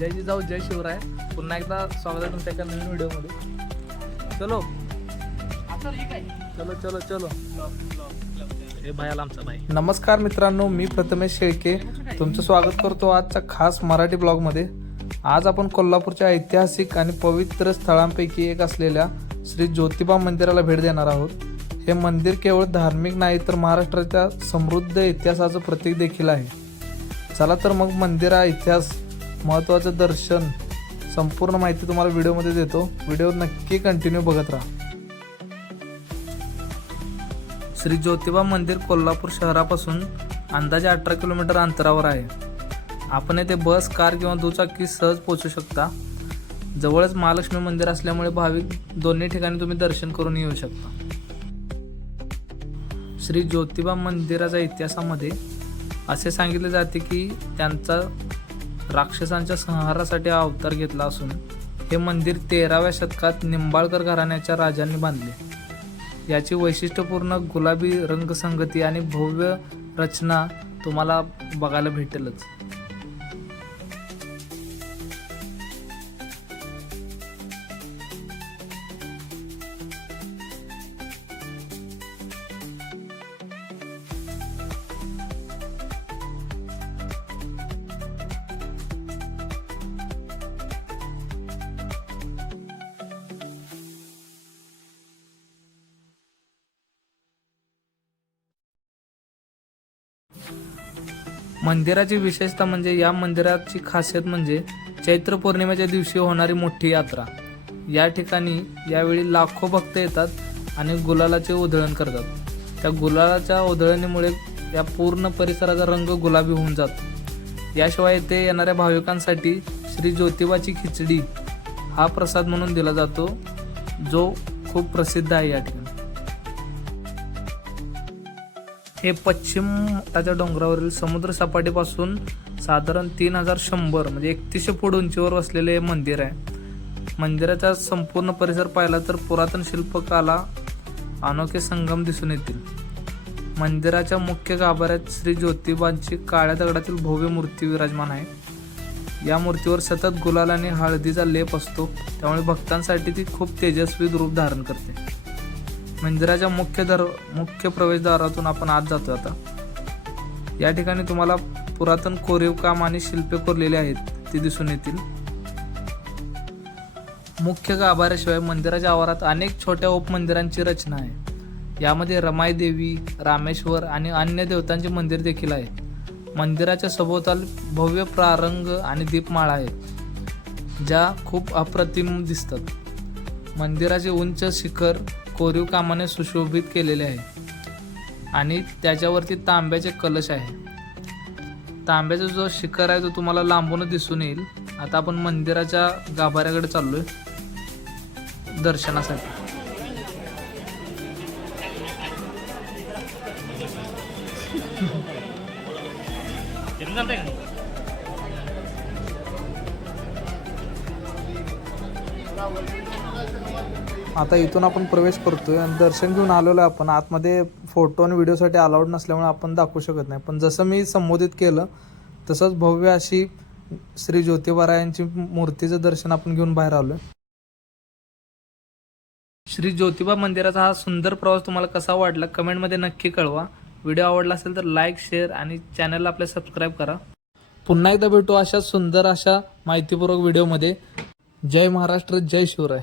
जय जिजाऊ जय शिवराय. पुन्हा एकदा स्वागत आहे तुमच्या एका नवीन व्हिडिओमध्ये. चलो. चलो चलो चलो. हे आमचा भाई. नमस्कार मित्रांनो मी प्रथमेश शेळके. तुमचं स्वागत करतो आजच्या खास मराठी ब्लॉगमध्ये. आज आपण कोल्हापूरच्या ऐतिहासिक आणि पवित्र स्थळांपैकी एक असलेल्या श्री ज्योतिबा मंदिराला भेट देणार आहोत. हे मंदिर केवळ धार्मिक नाही तर महाराष्ट्राच्या समृद्ध इतिहासाचं प्रतीक देखील आहे. चला तर मग मंदिरा इतिहास महत्त्वाचं दर्शन संपूर्ण माहिती तुम्हाला व्हिडिओमध्ये देतो. व्हिडिओ नक्की कंटिन्यू बघत राहा. श्री ज्योतिबा मंदिर कोल्हापूर शहरापासून अंदाजे अठरा किलोमीटर अंतरावर आहे. आपण येथे बस कार किंवा दुचाकी सहज पोहोचू शकता. जवळच महालक्ष्मी मंदिर असल्यामुळे भाविक दोन्ही ठिकाणी तुम्ही दर्शन करून येऊ शकता. श्री ज्योतिबा मंदिराच्या इतिहासामध्ये असे सांगितले जाते की त्यांचा राक्षसांच्या संहारासाठी हा अवतार घेतला असून हे मंदिर तेराव्या शतकात निंबाळकर घराण्याच्या राजांनी बांधले. याची वैशिष्ट्यपूर्ण गुलाबी रंगसंगती आणि भव्य रचना तुम्हाला बघायला भेटेलच. मंदिराची विशेषता म्हणजे या मंदिराची खासियत म्हणजे चैत्र पौर्णिमेच्या दिवशी होणारी मोठी यात्रा. या ठिकाणी यावेळी लाखो भक्त येतात आणि गुलालाचे उधळण करतात. त्या गुलालाच्या उधळणीमुळे या पूर्ण परिसराचा रंग गुलाबी होऊन जातो. याशिवाय येथे येणाऱ्या भाविकांसाठी श्री ज्योतिबाची खिचडी हा प्रसाद म्हणून दिला जातो जो खूप प्रसिद्ध आहे या ठिकाणी. हे पश्चिम घाटाच्या डोंगरावरील समुद्र सपाटीपासून साधारण तीन हजार शंभर म्हणजे एकतीसशे फूट उंचीवर वसलेले हे मंदिर आहे. मंदिराचा संपूर्ण परिसर पाहिला तर पुरातन शिल्पकला अनोखे संगम दिसून येतील. मंदिराच्या मुख्य गाभाऱ्यात श्री ज्योतिबांची काळ्या दगडातील भव्य मूर्ती विराजमान आहे. या मूर्तीवर सतत गुलाल आणि हळदीचा लेप असतो. त्यामुळे भक्तांसाठी ती खूप तेजस्वी रूप धारण करते. मंदिराच्या मुख्य दर मुख्य प्रवेशद्वारातून आपण आत जातो आता. या ठिकाणी तुम्हाला पुरातन कोरीव काम आणि शिल्पे कोरलेली आहेत ती दिसून येतील. मुख्य गाभाऱ्याशिवाय मंदिराच्या आवारात अनेक छोट्या उपमंदिरांची रचना आहे. यामध्ये रमाई देवी रामेश्वर आणि अन्य देवतांचे मंदिर देखील आहे. मंदिराच्या सभोवताल भव्य प्रारंग आणि दीपमाळा आहेत ज्या खूप अप्रतिम दिसतात. मंदिराचे उंच शिखर कोरीव कामाने सुशोभित केलेले आहे. आणि त्याच्यावरती तांब्याचे कलश आहे. तांब्याचा जो शिखर आहे तो तुम्हाला लांबून दिसून येईल. आता आपण मंदिराच्या गाभाऱ्याकडे चाललोय. दर्शनासाठी. आता इथून आपण प्रवेश करतोय आणि दर्शन घेऊन आलेलो आहे आपण. आतमध्ये फोटो आणि व्हिडिओसाठी अलाउड नसल्यामुळे आपण दाखवू शकत नाही. पण जसं मी संबोधित केलं तसंच भव्य अशी श्री ज्योतिबारायांची मूर्तीचं दर्शन आपण घेऊन बाहेर आलोय. श्री ज्योतिबा मंदिराचा हा सुंदर प्रवास तुम्हाला कसा वाटला कमेंटमध्ये नक्की कळवा. व्हिडिओ आवडला असेल तर लाईक शेअर आणि चॅनलला आपल्या सबस्क्राईब करा. पुन्हा एकदा भेटू अशा सुंदर अशा माहितीपूर्वक व्हिडिओमध्ये जय महाराष्ट्र जय शिवराय.